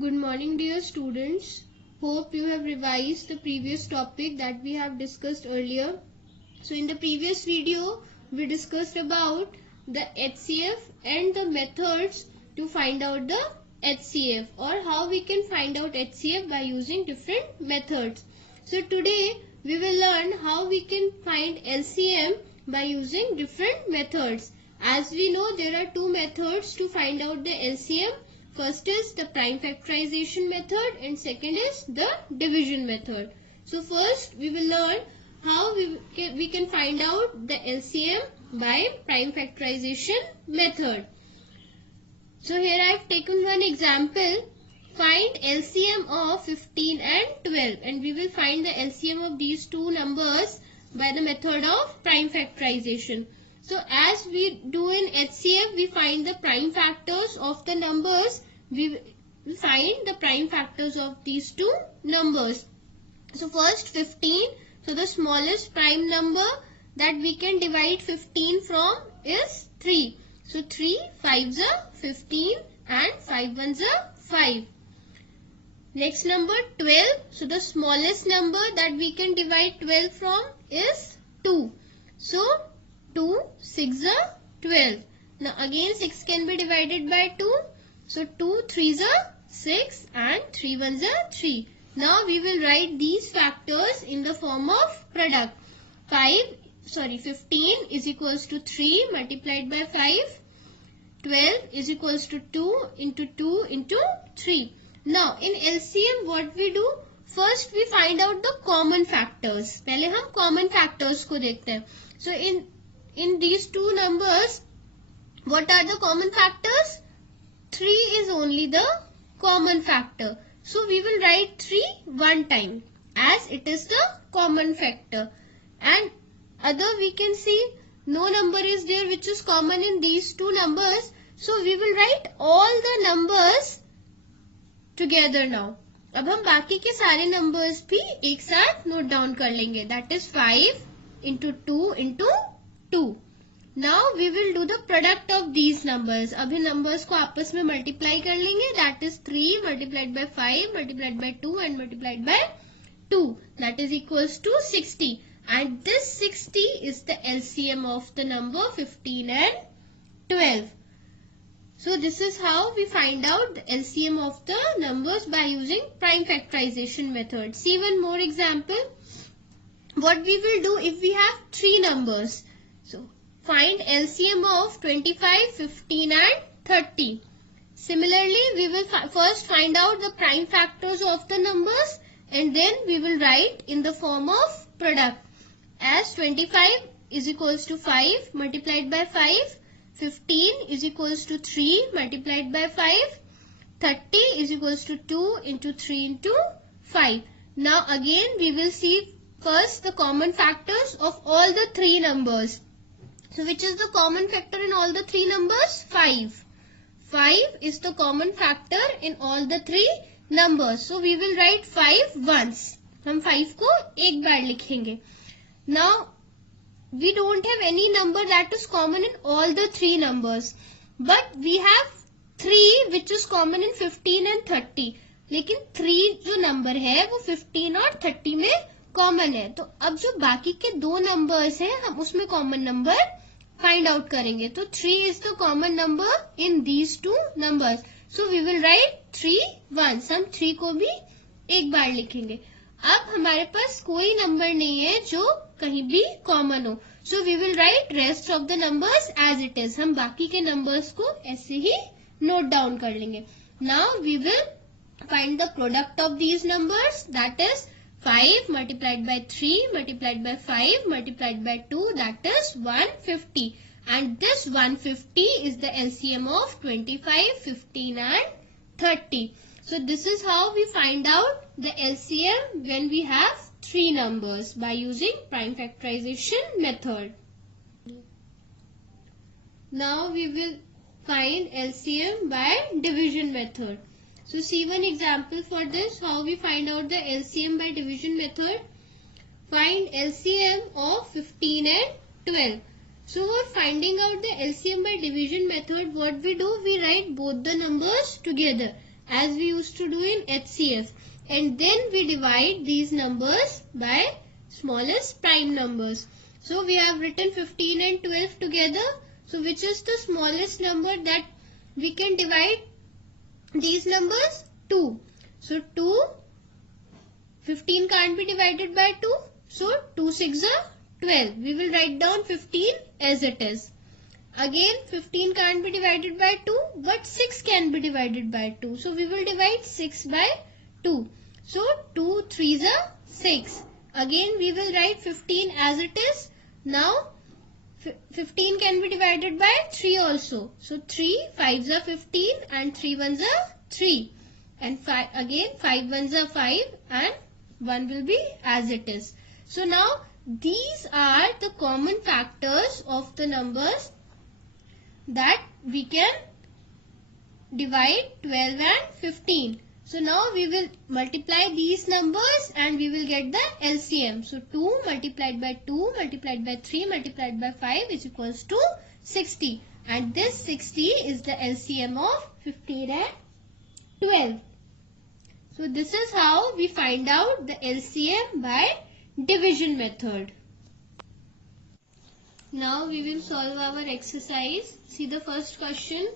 Good morning, dear students. Hope you have revised the previous topic that we have discussed earlier. So in the previous video, we discussed about the HCF and the methods to find out the HCF, or how we can find out HCF by using different methods. So today we will learn how we can find LCM by using different methods. As we know, there are two methods to find out the LCM. First is the prime factorization method and second is the division method. So first we will learn how we can find out the LCM by prime factorization method. So here I have taken one example. Find LCM of 15 and 12, and we will find the LCM of these two numbers by the method of prime factorization. So as we do in HCF, we find the prime factors of the numbers. We find the prime factors of these two numbers. So first 15. So the smallest prime number that we can divide 15 from is 3. So 3 5s are 15 and 5 1s are 5. Next number 12. So the smallest number that we can divide 12 from is 2. So 2 6 are 12. Now again 6 can be divided by 2. So 2 3s are 6 and 3 1s are 3. Now we will write these factors in the form of product. 15 is equals to 3 multiplied by 5. 12 is equals to 2 into 3. Now in LCM what we do? First we find out the common factors. पहले हम common factors को देखते हैं. So in these two numbers, what are the common factors? 3 is only the common factor. So we will write 3 one time as it is the common factor. And other we can see no number is there which is common in these two numbers. So we will write all the numbers together now. अब हम बाकी के सारे numbers भी एक साथ note down कर लेंगे. That is 5 into 2 into 2. Now we will do the product of these numbers. अभी numbers को आपस में multiply कर लेंगे. That is 3 multiplied by 5 multiplied by 2 and multiplied by 2. That is equals to 60. And this 60 is the LCM of the number 15 and 12. So this is how we find out the LCM of the numbers by using prime factorization method. See one more example. What we will do if we have three numbers. So find LCM of 25, 15 and 30. Similarly, we will first find out the prime factors of the numbers and then we will write in the form of product. As 25 is equals to 5 multiplied by 5. 15 is equals to 3 multiplied by 5. 30 is equals to 2 into 3 into 5. Now again we will see first the common factors of all the three numbers. So which is the common factor in all the three numbers? 5. 5 is the common factor in all the three numbers. So we will write 5 once. हम 5 को एक बार लिखेंगे. Now we don't have any number that is common in all the three numbers. But we have 3 which is common in 15 and 30. लेकिन 3 जो number है वो 15 और 30 में common है. तो अब जो बाकी के दो numbers हैं हम उसमें common number find out करेंगे. तो 3 is the common number in these two numbers. So we will write 3 once. हम 3 को भी एक बार लिखेंगे. अब हमारे पास कोई नंबर नहीं है जो कहीं भी कॉमन हो. So we will write rest of the numbers as it is. हम बाकी के नंबर्स को ऐसे ही नोट डाउन कर लेंगे. Now we will find the product of these numbers. That is 5 multiplied by 3 multiplied by 5 multiplied by 2, that is 150. And this 150 is the LCM of 25, 15 and 30. So this is how we find out the LCM when we have three numbers by using prime factorization method. Now we will find LCM by division method. So see one example for this, how we find out the LCM by division method. Find LCM of 15 and 12. So for finding out the LCM by division method, what we do, we write both the numbers together. as we used to do in HCF, and then we divide these numbers by smallest prime numbers. So we have written 15 and 12 together. So which is the smallest number that we can divide these numbers? 2. So 15 can't be divided by 2. So 2 6 are 12. We will write down 15 as it is. Again 15 can't be divided by 2, but 6 can be divided by 2. So we will divide 6 by 2. So 2 3s are 6. Again we will write 15 as it is. Now 15 can be divided by 3 also. So 3 5s are 15 and 3 1s are 3. And again 5 1s are 5 and 1 will be as it is. So now these are the common factors of the numbers that we can divide 12 and 15. So now we will multiply these numbers and we will get the LCM. So 2 multiplied by 2 multiplied by 3 multiplied by 5 is equals to 60. And this 60 is the LCM of 15 and 12. So this is how we find out the LCM by division method. Now we will solve our exercise. See the first question.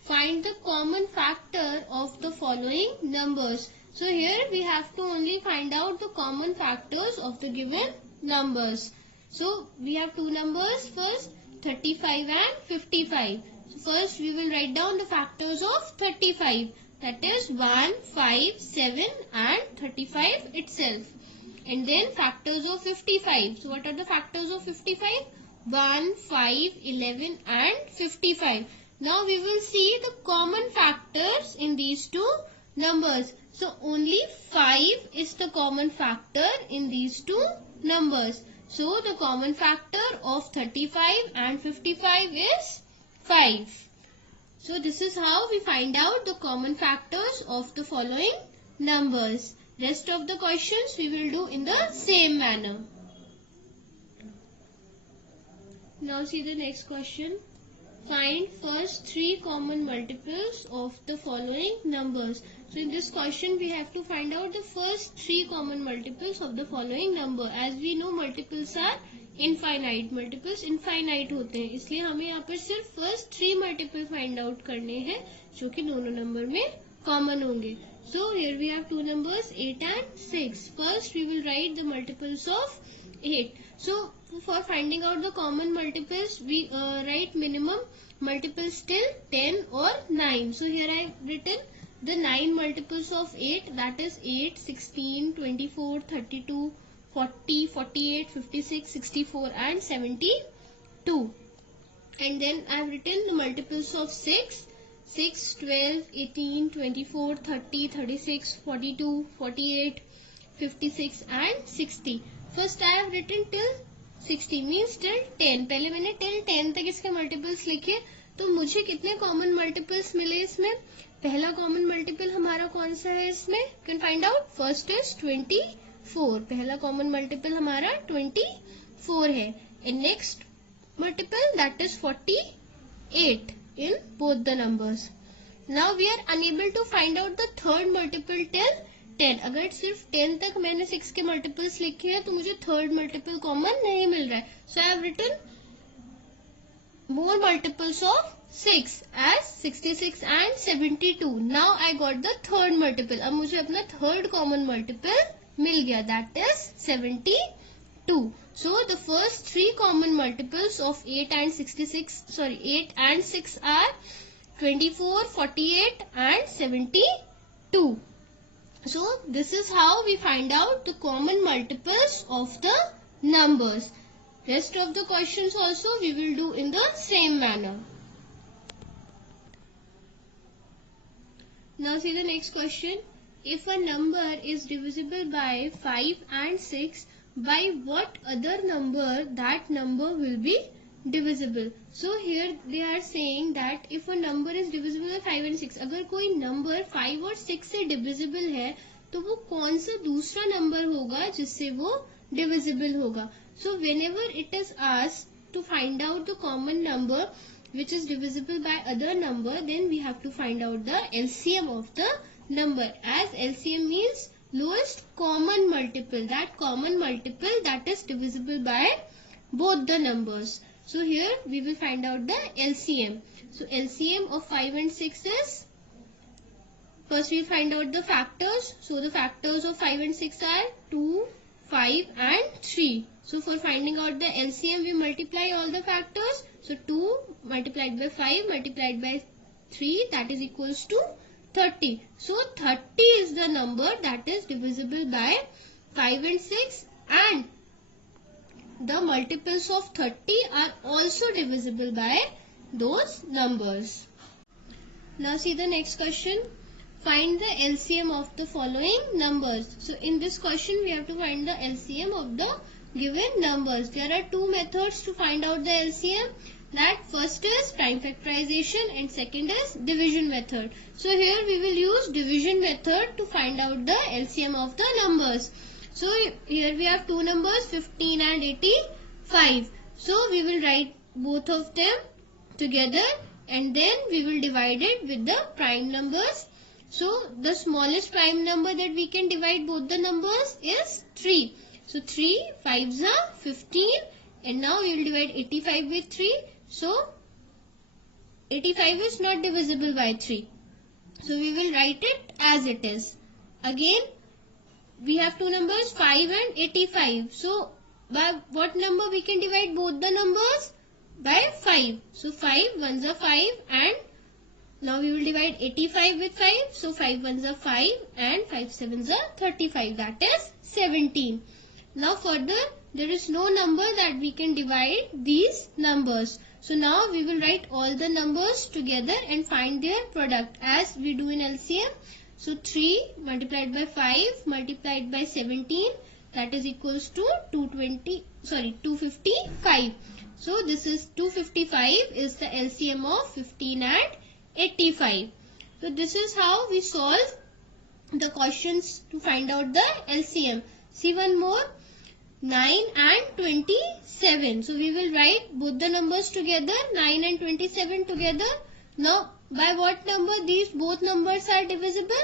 Find the common factor of the following numbers. So here we have to only find out the common factors of the given numbers. So we have two numbers first, 35 and 55. So first we will write down the factors of 35. That is 1, 5, 7 and 35 itself. And then factors of 55. So what are the factors of 55? 1, 5, 11 and 55. Now we will see the common factors in these two numbers. So only 5 is the common factor in these two numbers. So the common factor of 35 and 55 is 5. So this is how we find out the common factors of the following numbers. Rest of the questions we will do in the same manner. Now see the next question. Find first 3 common multiples of the following numbers. So in this question we have to find out the first 3 common multiples of the following number. As we know multiples are infinite. Multiples infinite होते हैं. इसलिए हमें यहाँ पर सिर्फ first 3 multiple find out करने हैं जो कि दोनों नंबर में common होंगे. So here we have two numbers 8 and 6. First we will write the multiples of 8. So for finding out the common multiples we write minimum multiples till 10 or 9. So here I have written the 9 multiples of 8, that is 8, 16, 24, 32, 40, 48, 56, 64 and 72. And then I have written the multiples of 6. 6, 12, 18, 24, 30, 36, 42, 48, 56 and 60. First I have written till 60 means till 10. पहले मैंने till 10 तक इसके multiples लिखे. तो मुझे कितने common multiples मिले इसमें? पहला common multiple हमारा कौन सा है इसमें? You can find out. First is 24. पहला common multiple हमारा 24 है. And next multiple that is 48 in both the numbers. Now we are unable to find out the third multiple till 10. अगर सिर्फ 10 तक मैंने 6 के multiples लिखे हैं तो मुझे third multiple common नहीं मिल रहा है. So I have written more multiples of 6 as 66 and 72. Now I got the third multiple. अब मुझे अपना third common multiple मिल गया, that is 72. So the first 3 common multiples of 8 and 6 are 24, 48 and 72. So this is how we find out the common multiples of the numbers. Rest of the questions also we will do in the same manner. Now see the next question. If a number is divisible by 5 and 6, by what other number that number will be divisible? So here they are saying that if a number is divisible by 5 and 6, अगर कोई number 5 और 6 से divisible है तो वो कौन सा दूसरा number होगा जिससे वो divisible होगा? So whenever it is asked to find out the common number, which is divisible by other number, then we have to find out the LCM of the number, as LCM means lowest common multiple, that common multiple that is divisible by both the numbers. So here we will find out the LCM. So LCM of 5 and 6 is, first we find out the factors. So the factors of 5 and 6 are 2, 5 and 3. So for finding out the LCM, we multiply all the factors. So 2 multiplied by 5 multiplied by 3, that is equals to 30. So 30 is the number that is divisible by 5 and 6, and the multiples of 30 are also divisible by those numbers. Now see the next question. Find the LCM of the following numbers. So in this question we have to find the LCM of the given numbers. There are two methods to find out the LCM. That first is prime factorization and second is division method. So here we will use division method to find out the LCM of the numbers. So here we have two numbers, 15 and 85. So we will write both of them together and then we will divide it with the prime numbers. So the smallest prime number that we can divide both the numbers is 3. So 3 5s are 15, and now we will divide 85 with 3. So 85 is not divisible by 3. So we will write it as it is. Again we have two numbers, 5 and 85. So by what number we can divide both the numbers? By 5. So 5 1s are 5, and now we will divide 85 with 5. So 5 1s are 5 and 5 7s are 35. That is 17. Now further, there is no number that we can divide these numbers. So now we will write all the numbers together and find their product as we do in LCM. So 3 multiplied by 5 multiplied by 17, that is equals to 255. So this is 255 is the LCM of 15 and 85. So this is how we solve the questions to find out the LCM. See one more, 9 and 27. So we will write both the numbers together, 9 and 27 together. Now by what number these both numbers are divisible?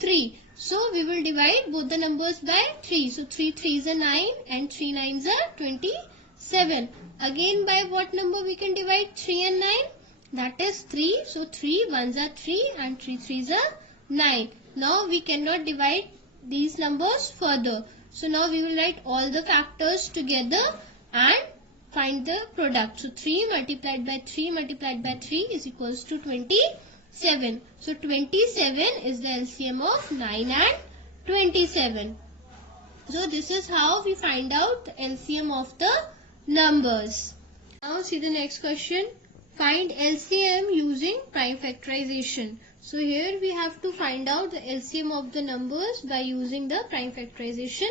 3. So we will divide both the numbers by 3. So 3 3s are 9 and 3 9s are 27. Again by what number we can divide 3 and 9? That is 3. So 3 1s are 3 and 3 3s are 9. Now we cannot divide these numbers further. So now we will write all the factors together and find the product. So 3 multiplied by 3 multiplied by 3 is equals to 27. So 27 is the LCM of 9 and 27. So this is how we find out the LCM of the numbers. Now see the next question. Find LCM using prime factorization. So here we have to find out the LCM of the numbers by using the prime factorization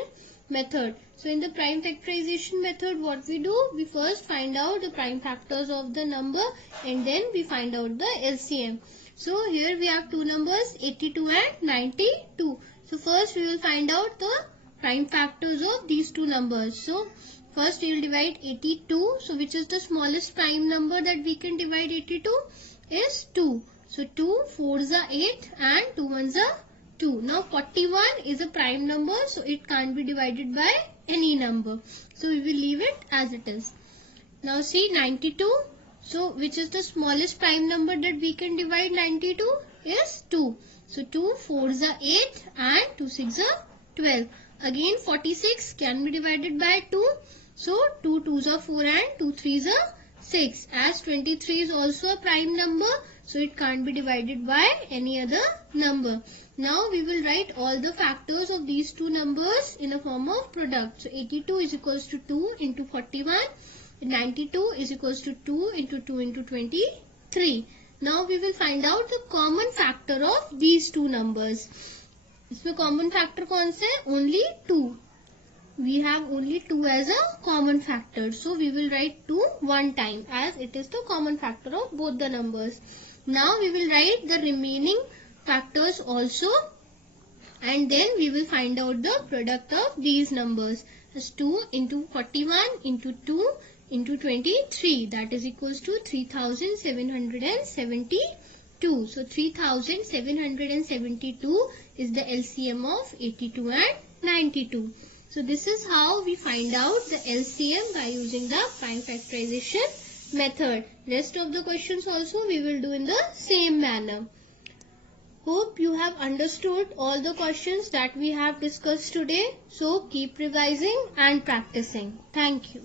method. So in the prime factorization method, what we do? We first find out the prime factors of the number and then we find out the LCM. So here we have two numbers, 82 and 92. So first we will find out the prime factors of these two numbers. So first we will divide 82. So which is the smallest prime number that we can divide 82? Is 2. So 2 4s are 8 and 2 1s are 2. Now 41 is a prime number, so it can't be divided by any number. So we will leave it as it is. Now see 92. So which is the smallest prime number that we can divide 92? Is 2. So 2 4s are 8 and 2 6s are 12. Again 46 can be divided by 2. So 2 2s are 4 and 2 3s are 6. As 23 is also a prime number, so it can't be divided by any other number. Now we will write all the factors of these two numbers in a form of product. So 82 is equals to 2 into 41. 92 is equals to 2 into 2 into 23. Now we will find out the common factor of these two numbers. इसमें common factor कौन से? Only 2. We have only 2 as a common factor. So we will write 2 one time as it is the common factor of both the numbers. Now we will write the remaining factors also and then we will find out the product of these numbers. As 2 into 41 into 2 into 23, that is equals to 3772. So 3772 is the LCM of 82 and 92. So this is how we find out the LCM by using the prime factorization method. Rest of the questions also we will do in the same manner. Hope you have understood all the questions that we have discussed today. So keep revising and practicing. Thank you.